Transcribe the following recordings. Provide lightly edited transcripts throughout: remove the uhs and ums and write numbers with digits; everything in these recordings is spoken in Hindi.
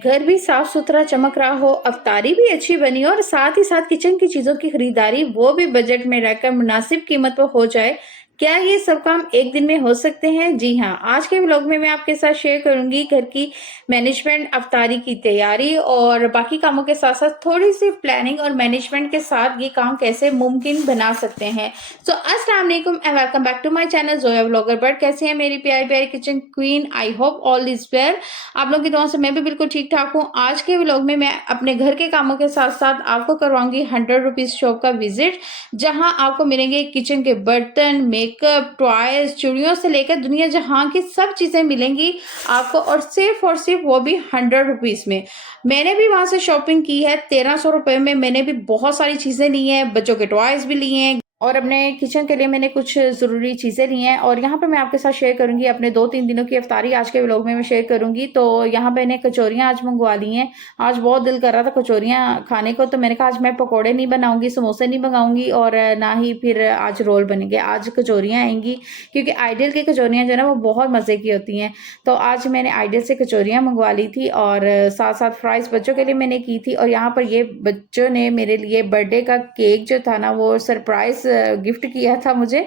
घर भी साफ सुथरा चमक रहा हो, अफ्तारी भी अच्छी बनी हो और साथ ही साथ किचन की चीजों की खरीदारी वो भी बजट में रहकर मुनासिब कीमत पर हो जाए। क्या ये सब काम एक दिन में हो सकते हैं? जी हाँ, आज के व्लॉग में मैं आपके साथ शेयर करूंगी घर की मैनेजमेंट, अफ्तारी की तैयारी और बाकी कामों के साथ साथ थोड़ी सी प्लानिंग और मैनेजमेंट के साथ ये काम कैसे मुमकिन बना सकते हैं। सो अस्सलाम वालेकुम and welcome back to my channel Zoya vlogger. But कैसे हैं मेरी प्यारी प्यारी kitchen queen? I hope all is well. आप लोग की दुआओं से मैं भी बिल्कुल ठीक ठाक हूँ। आज के व्लॉग में मैं अपने घर के कामों के साथ साथ आपको करवाऊंगी 100 रुपीज शॉप का विजिट, जहां आपको मिलेंगे किचन के बर्तन, मेकअप, टॉयज, चूड़ियों से लेकर दुनिया जहां की सब चीजें मिलेंगी आपको, और सिर्फ वो भी 100 रुपीज में। मैंने भी वहां से शॉपिंग की है 1300 रुपए में। मैंने भी बहुत सारी चीजें ली हैं, बच्चों के टॉयज भी लिए हैं और अपने किचन के लिए मैंने कुछ ज़रूरी चीज़ें ली हैं। और यहाँ पे मैं आपके साथ शेयर करूंगी अपने 2-3 दिनों की इफ्तारी। आज के व्लॉग में मैं शेयर करूंगी। तो यहाँ पे मैंने कचौरियाँ आज मंगवा ली हैं। आज बहुत दिल कर रहा था कचौरियाँ खाने को, तो मैंने कहा आज मैं पकौड़े नहीं बनाऊंगी, समोसे नहीं मंगाऊंगी और ना ही फिर आज रोल बनेंगे, आज कचौरियाँ आएंगी। क्योंकि आइडियल की कचौरियाँ जो है ना वो बहुत मज़े की होती हैं। तो आज मैंने आइडियल से कचौरियाँ मंगवा ली थी और साथ साथ फ्राइज़ बच्चों के लिए मैंने की थी। और यहाँ पर ये बच्चों ने मेरे लिए बर्थडे का केक जो था ना वो सरप्राइज गिफ्ट किया था मुझे।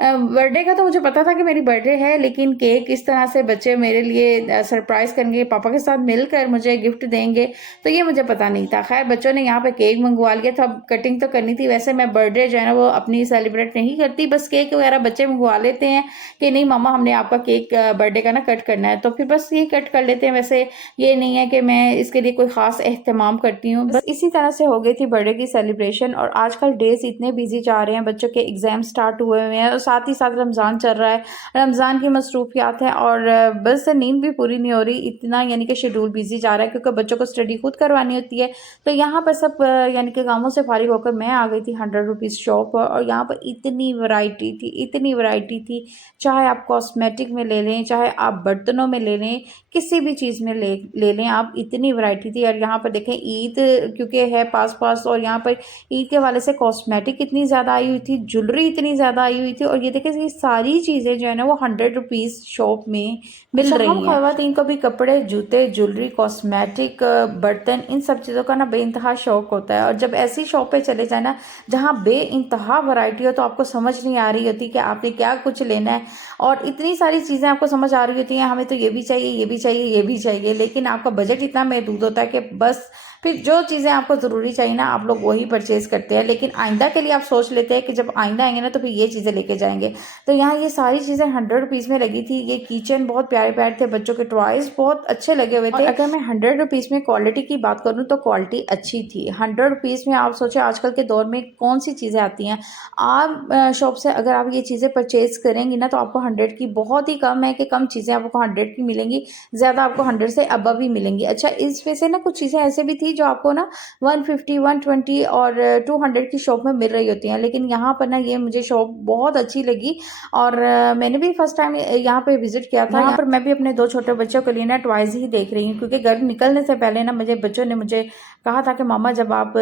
बर्थडे का तो मुझे पता था कि मेरी बर्थडे है, लेकिन केक इस तरह से बच्चे मेरे लिए सरप्राइज करेंगे, पापा के साथ मिलकर मुझे गिफ्ट देंगे, तो ये मुझे पता नहीं था। खैर बच्चों ने यहाँ पे केक मंगवा लिया था। अब कटिंग तो करनी थी। वैसे मैं बर्थडे जो है ना वो अपनी सेलिब्रेट नहीं करती, बस केक वगैरह बच्चे मंगवा लेते हैं कि नहीं मामा हमने आपका केक बर्थडे का ना कट करना है, तो फिर बस ये कट कर लेते हैं। वैसे ये नहीं है कि मैं इसके लिए कोई खास एहतमाम करती हूँ। बस इसी तरह से हो गई थी बर्थडे की सेलिब्रेशन। और आजकल डेज इतने बिजी जा रहे हैं, बच्चों के एग्जाम स्टार्ट हुए हुए हैं और साथ ही साथ रमज़ान चल रहा है, रमज़ान की मसरूफियात है और बस नींद भी पूरी नहीं हो रही। इतना यानी कि शेड्यूल बिजी जा रहा है क्योंकि बच्चों को स्टडी खुद करवानी होती है। तो यहाँ पर सब यानी कि कामों से फारिग होकर मैं आ गई थी 100 रुपीज़ शॉप और यहाँ पर इतनी वैरायटी थी, इतनी वैरायटी थी। चाहे आप कॉस्मेटिक में ले लें, चाहे आप बर्तनों में ले लें, किसी भी चीज़ में ले लें आप, इतनी वैरायटी थी। और यहाँ पर देखें ईद क्योंकि है पास पास, और यहाँ पर ईद के वाले से कॉस्मेटिक इतनी ज़्यादा आई हुई थी, ज्वेलरी इतनी ज़्यादा आई हुई थी। और ये देखें ये सारी चीज़ें जो है ना वो 100 रुपीज़ शॉप में मिल रही हैं। ख़वातीन को भी कपड़े, जूते, ज्वेलरी, कॉस्मेटिक, बर्तन, इन सब चीज़ों का ना बेइंतहा शौक होता है। और जब ऐसी शॉप पे चले जाए ना जहाँ बेइंतहा वैरायटी हो, तो आपको समझ नहीं आ रही होती कि आपने क्या कुछ लेना है। और इतनी सारी चीज़ें आपको समझ आ रही होती हैं, हमें तो ये भी चाहिए, ये भी चाहिए, ये भी चाहिए, लेकिन आपका बजट इतना महदूद होता है कि बस फिर जो चीज़ें आपको ज़रूरी चाहिए ना आप लोग वही परचेज़ करते हैं। लेकिन आइंदा के लिए आप सोच लेते हैं कि जब आइंदा आएंगे ना तो फिर ये चीज़ें लेके जाएंगे। तो यहाँ ये सारी चीज़ें 100 रुपीज़ में लगी थी। ये किचन बहुत प्यारे प्यारे थे, बच्चों के टॉयज बहुत अच्छे लगे हुए थे। और अगर मैं 100 रुपीज़ में क्वालिटी की बात करूँ तो क्वालिटी अच्छी थी। 100 रुपीज़ में आप सोचें आजकल के दौर में कौन सी चीज़ें आती हैं। आप शॉप से अगर आप ये चीज़ें परचेज़ करेंगी ना तो आपको 100 की, बहुत ही कम है कि कम चीज़ें आपको 100 की मिलेंगी, ज़्यादा आपको 100 से अबव भी मिलेंगी। अच्छा इसमें से ना कुछ चीज़ें ऐसे भी थी जो आपको ना 150, 120 और 200 की शॉप में मिल रही होती हैं। लेकिन यहाँ पर ना ये मुझे शॉप बहुत अच्छी लगी और मैंने भी फर्स्ट टाइम यहाँ पे विजिट किया था। यहाँ पर मैं भी अपने 2 छोटे बच्चों के लिए ना टॉयज ही देख रही हूँ, क्योंकि घर निकलने से पहले ना बच्चों ने मुझे कहा था कि मामा जब आप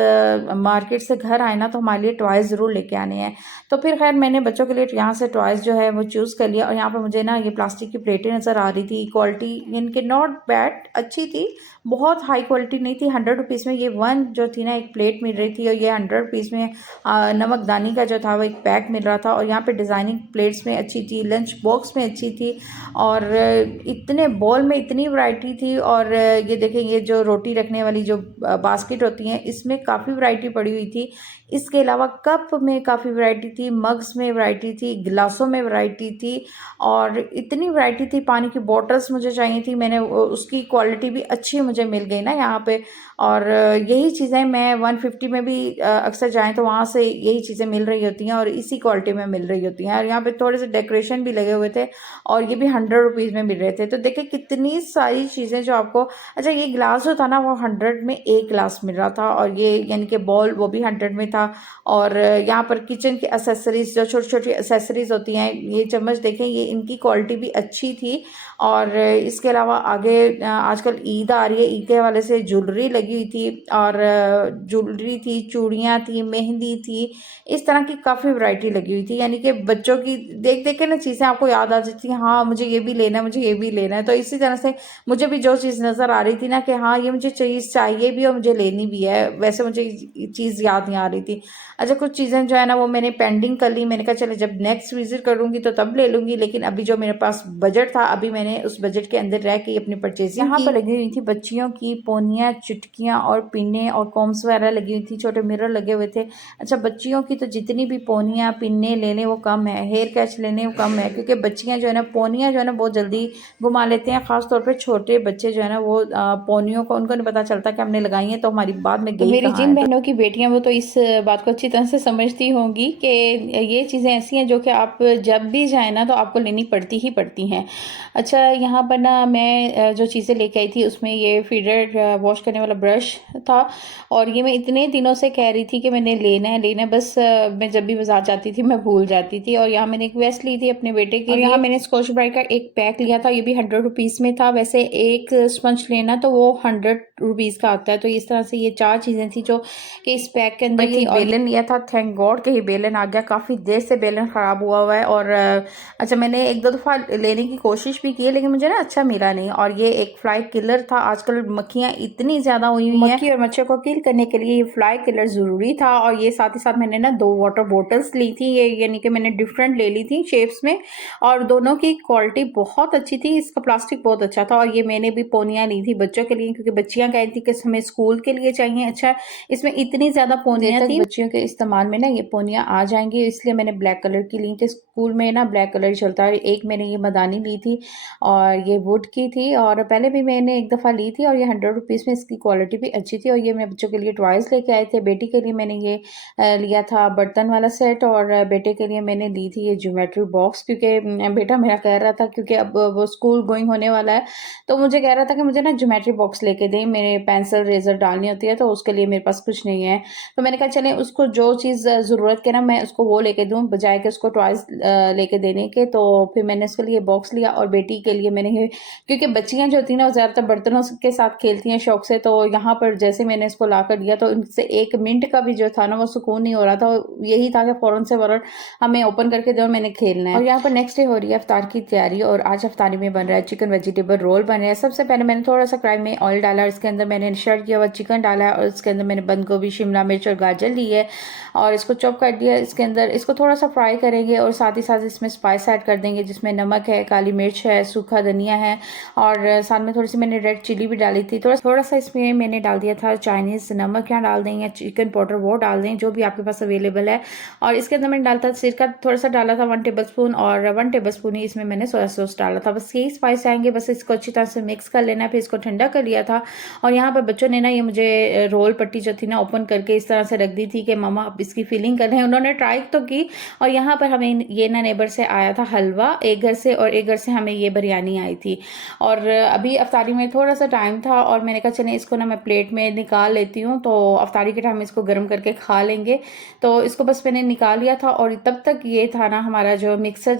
मार्केट से घर आए ना तो हमारे लिए टॉयज ज़रूर लेके आने हैं। तो फिर खैर मैंने बच्चों के लिए यहाँ से टॉयज जो है वो चूज़ कर लिया। और यहाँ पर मुझे ना ये प्लास्टिक की प्लेटें नज़र आ रही थी। क्वालिटी इनके नॉट बैड, अच्छी थी, बहुत हाई क्वालिटी नहीं थी। 100 रुपीज़ में ये वन जो थी ना एक प्लेट मिल रही थी और ये 100 रुपीज़ में नमकदानी का जो था वो एक पैक मिल रहा था। और यहाँ पे डिज़ाइनिंग प्लेट्स में अच्छी थी, लंच बॉक्स में अच्छी थी और इतने बॉल में इतनी वैरायटी थी। और ये देखें ये जो रोटी रखने वाली जो बास्केट होती हैं इसमें काफ़ी वैरायटी पड़ी हुई थी। इसके अलावा कप में काफ़ी वैरायटी थी, मग्स में वैरायटी थी, गिलासों में वैरायटी थी और इतनी वैरायटी थी। पानी की बॉटल्स मुझे चाहिए थी, मैंने उसकी क्वालिटी भी अच्छी मुझे मिल गई ना यहाँ पे। और यही चीज़ें मैं 150 में भी अक्सर जाएँ तो वहाँ से यही चीज़ें मिल रही होती हैं और इसी क्वालिटी में मिल रही होती हैं। और यहाँ पे थोड़े से डेकोरेशन भी लगे हुए थे और ये भी 100 रुपीज़ में मिल रहे थे। तो देखिए कितनी सारी चीज़ें जो आपको, अच्छा ये ग्लास जो था ना वो 100 में एक ग्लास मिल रहा था और ये यानी कि बॉल वो भी 100 में था। और यहाँ पर किचन की एसेसरीज जो छोटी छोटी एसेसरीज होती हैं, ये चम्मच देखें ये इनकी क्वालिटी भी अच्छी थी। और इसके अलावा आगे आजकल ईद आ रही ये ईद के हवाले से ज्वेलरी लगी हुई थी और ज्वेलरी थी, चूड़ियाँ थी, मेहंदी थी, इस तरह की काफ़ी वैरायटी लगी हुई थी। यानी कि बच्चों की देख-देख के ना चीज़ें आपको याद आ जाती हैं, हाँ, मुझे ये भी लेना है, मुझे ये भी लेना है। तो इसी तरह से मुझे भी जो चीज़ नज़र आ रही थी ना कि हाँ, ये मुझे चीज़ चाहिए भी और मुझे लेनी भी है, वैसे मुझे चीज़ याद नहीं आ रही थी। अच्छा, कुछ चीज़ें जो है ना वो मैंने पेंडिंग कर ली। मैंने कहा चलो जब नेक्स्ट विज़िट करूँगी तो तब ले लूँगी, लेकिन अभी जो मेरे पास बजट था, अभी मैंने उस बजट के अंदर रह के अपनी परचेज़िंग यहाँ पर लगी हुई थी बच्चियों की पोनियाँ, चुटकियाँ और पिन्ने और कॉम्स वगैरह लगी हुई थी, छोटे मिरर लगे हुए थे। अच्छा, बच्चियों की तो जितनी भी पोनियाँ, पिन्ने लेने वो कम है, हेयर कैच लेने वो कम है, क्योंकि बच्चियाँ जो है ना पोनियाँ जो है ना बहुत जल्दी घुमा लेते हैं, ख़ास तौर पे छोटे बच्चे जो है ना वो पोनियों को उनको नहीं पता चलता कि हमने लगाई है तो हमारी बाद में तो गई मेरी कहाँ जिन है। बहनों की बेटियां वो तो इस बात को अच्छी तरह से समझती होंगी कि ये चीज़ें ऐसी हैं जो कि आप जब भी जाएँ ना तो आपको लेनी पड़ती ही पड़ती हैं। अच्छा, यहाँ पर ना मैं जो चीज़ें लेके आई थी उसमें ये फीडर वॉश करने वाला ब्रश था और ये मैं इतने दिनों से कह रही थी कि मैंने लेना है, बस मैं जब भी बाज़ार जाती थी मैं भूल जाती थी। और यहाँ मैंने एक वेस्ट ली थी अपने बेटे के और लिए यहाँ और मैंने स्कॉच ब्राइट का एक पैक लिया था, ये भी 100 रुपीज़ में था। वैसे एक स्पंज लेना तो वो 100 रुपीज़ का आता है। तो इस तरह से ये 4 चीज़ें थी जो कि इस पैक के अंदर ये थी। एक और बेलन लिया था, थैंक गॉड कि ये बेलन आ गया। काफ़ी देर से बेलन ख़राब हुआ हुआ है और अच्छा, मैंने 1-2 दफ़ा लेने की कोशिश भी की है, लेकिन मुझे ना अच्छा मिला नहीं। और ये एक फ्लाई किलर था। आजकल मक्खियाँ इतनी ज़्यादा हुई हुई हैं, मक्खी और मच्छर को किल करने के लिए ये फ्लाई किलर ज़रूरी था। और ये साथ ही साथ मैंने ना 2 वाटर बॉटल्स ली थी, ये यानी कि मैंने डिफरेंट ले ली थी शेप्स में और दोनों की क्वालिटी बहुत अच्छी थी। इसका प्लास्टिक बहुत अच्छा था। और ये मैंने भी पोनियाँ ली थी बच्चों के लिए, क्योंकि बच्चियाँ कह रही थी कि हमें स्कूल के लिए चाहिए। अच्छा, इसमें इतनी ज़्यादा देर पोनियाँ तक थी, बच्चियों के इस्तेमाल में ना ये पोनियाँ आ जाएँगी, इसलिए मैंने ब्लैक कलर की ली थी। स्कूल में ना ब्लैक कलर चलता है। एक मैंने ये मदानी ली थी और ये वुड की थी और पहले भी मैंने एक दफ़ा ली थी और ये 100 रुपीज़ में इसकी क्वालिटी भी अच्छी थी। और ये मैं बच्चों के लिए टॉयज़ लेके आए थे। बेटी के लिए मैंने ये लिया था बर्तन वाला सेट और बेटे के लिए मैंने ली थी ये ज्योमेट्री बॉक्स, क्योंकि बेटा मेरा कह रहा था, क्योंकि अब वो स्कूल गोइंग होने वाला है, तो मुझे कह रहा था कि मुझे ना ज्योमेट्री बॉक्स लेके दें, मेरे पेंसिल रेज़र डालनी होती है तो उसके लिए मेरे पास कुछ नहीं है। तो मैंने कहा चलें उसको जो चीज़ ज़रूरत के ना मैं उसको वो लेके दूँ, बजाय कि उसको टॉयज़ लेके देने के। तो फिर मैंने उसके लिए बॉक्स लिया और बेटी के लिए मैंने ये, क्योंकि बच्चियाँ जो होती हैं ना वो ज़्यादातर बर्तनों के साथ खेलती हैं शौक से, तो यहाँ पर जैसे मैंने इसको ला कर दिया तो इनसे 1 मिनट का भी जो था ना वो सुकून नहीं हो रहा था। यही था कि फ़ौरन से फ़ौरन हमें ओपन करके दो, मैंने खेलना है। और यहाँ पर नेक्स्ट डे हो रही है इफ्तार की तैयारी और आज इफ्तारी में बन रहा है चिकन वेजिटेबल रोल बन रहा है। सबसे पहले मैंने थोड़ा-सा कढ़ाई में ऑयल डाला और इसके अंदर मैंने शर्ट किया हुआ चिकन डाला है और इसके अंदर मैंने बंद गोभी, शिमला मिर्च और गाजर ली है और इसको चॉप कर दिया। इसके अंदर इसको थोड़ा-सा फ्राई करेंगे और साथ ही साथ इसमें स्पाइस ऐड कर देंगे, जिसमें नमक है, काली मिर्च है, सूखा धनिया है और साथ में थोड़ी-सी मैंने रेड चिली भी डाली थी। थोड़ा-सा इसमें मैंने डाल दिया था चाइनीज़ नमक, यहाँ डाल दें या चिकन पाउडर वो डाल दें, जो भी आपके पास अवेलेबल है। और इसके अंदर मैंने डाला था सिरका, थोड़ा-सा डाला था 1 टेबलस्पून और 1 टेबलस्पून ही इसमें मैंने सोया सॉस डाला था। बस यही स्पाइस आएँगे, बस इसको अच्छी तरह से मिक्स कर लेना है। फिर इसको ठंडा कर लिया था और यहाँ पर बच्चों ने ना ये मुझे रोल पट्टी जो थी ना ओपन करके इस तरह से रख दी थी कि मम्मा आप इसकी फिलिंग कर लें। उन्होंने ट्राई तो की और यहाँ पर हमें ये ना नेबर से आया था हलवा एक घर से और एक घर से हमें ये बिरयानी आई थी। और अभी अफ्तारी में थोड़ा-सा टाइम था और मैंने कहा चलें इसको ना मैं प्लेट में निकाल लेती हूँ, तो अफ्तारी के टाइम इसको गर्म करके खा लेंगे। तो इसको बस मैंने निकाल लिया था और तब तक ये था ना हमारा जो मिक्सर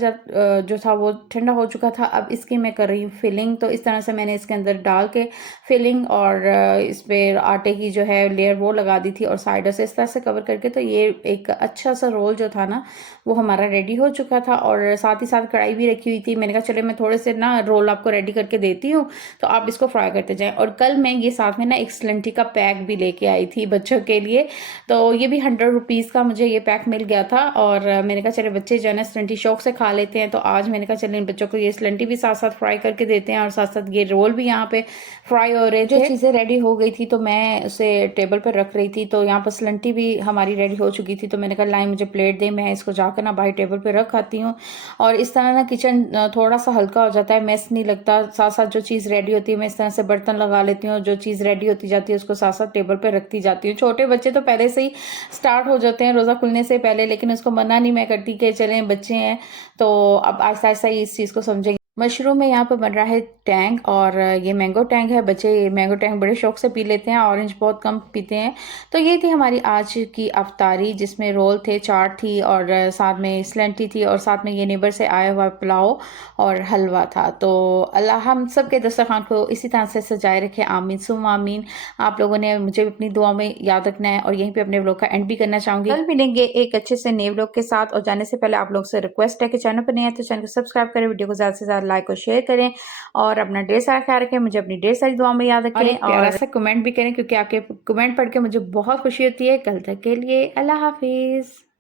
जो था वो ठंडा हो चुका था। अब इसकी मैं कर रही हूँ फिलिंग। तो इस तरह से मैंने इसके अंदर डाल के फिलिंग और इस पे आटे की जो है लेयर वो लगा दी थी और साइडों से इस तरह से कवर करके, तो ये एक अच्छा सा रोल जो था ना वो हमारा रेडी हो चुका था। और साथ ही साथ कढ़ाई भी रखी हुई थी। मैंने कहा चले मैं थोड़े से ना रोल आपको रेडी करके देती हूँ तो आप इसको फ्राई करते जाएं। और कल मैं ये साथ में ना एक स्लंटी का पैक भी लेके आई थी बच्चों के लिए, तो ये भी 100 रुपीज़ का मुझे ये पैक मिल गया था। और मैंने कहा चले बच्चे जो है ना स्लंटी शौक से खा लेते हैं, तो आज मैंने कहा चले इन बच्चों को ये स्लंटी भी साथ साथ फ्राई करके देते हैं और साथ साथ ये रोल भी यहाँ पे फ्राई हो रहे थे। जो चीज़ें रेडी हो गई थी तो मैं उसे टेबल पर रख रही थी, तो यहाँ पर स्लंटी भी हमारी रेडी हो चुकी थी। तो मैंने कहा लाएं मुझे प्लेट दें, मैं इसको जाकर ना भाई टेबल पर रख आती हूँ। और इस तरह ना किचन थोड़ा सा हल्का हो जाता है, मेस नहीं लगता। साथ साथ जो चीज़ रेडी होती है मैं इस तरह से बर्तन लगा लेती हूँ, जो चीज़ रेडी होती जाती है उसको साथ साथ टेबल पर रखती जाती हूँ। छोटे बच्चे तो पहले से ही स्टार्ट हो जाते हैं रोज़ा खुलने से पहले, लेकिन उसको मना नहीं मैं करती कि चलें बच्चे हैं तो अब आहिस्ता आहिस्ता ही इस चीज़ को समझेंगे। मशरूम में यहाँ पर बन रहा है टैंग, और ये मैंगो टैंग है। बच्चे ये मैंगो टैंग बड़े शौक से पी लेते हैं, ऑरेंज बहुत कम पीते हैं। तो ये थी हमारी आज की अफ्तारी, जिसमें रोल थे, चाट थी, और साथ में स्लेंटी थी, और साथ में ये नेबर से आया हुआ पुलाव और हलवा था। तो अल्लाह हम सब के दस्तरखान को इसी तरह से सजाए रखे, आमीन सुम आमीन। आप लोगों ने मुझे अपनी दुआ में याद रखना है, और यहीं पे अपने व्लॉग का एंड भी करना चाहूँगी। कल मिलेंगे एक अच्छे से नए व्लॉग के साथ, और जाने से पहले आप लोग से रिक्वेस्ट है कि चैनल पर नहीं है तो चैनल को सब्सक्राइब करें, वीडियो को ज़्यादा से ज़्यादा लाइक और शेयर करें, और अपना ढेर सारा ख्याल रखें, मुझे अपनी ढेर सारी दुआ में याद रखें, और एक प्यारा सा कमेंट भी करें, क्योंकि आपके कमेंट पढ़ के मुझे बहुत खुशी होती है। कल तक के लिए अल्लाह हाफिज़।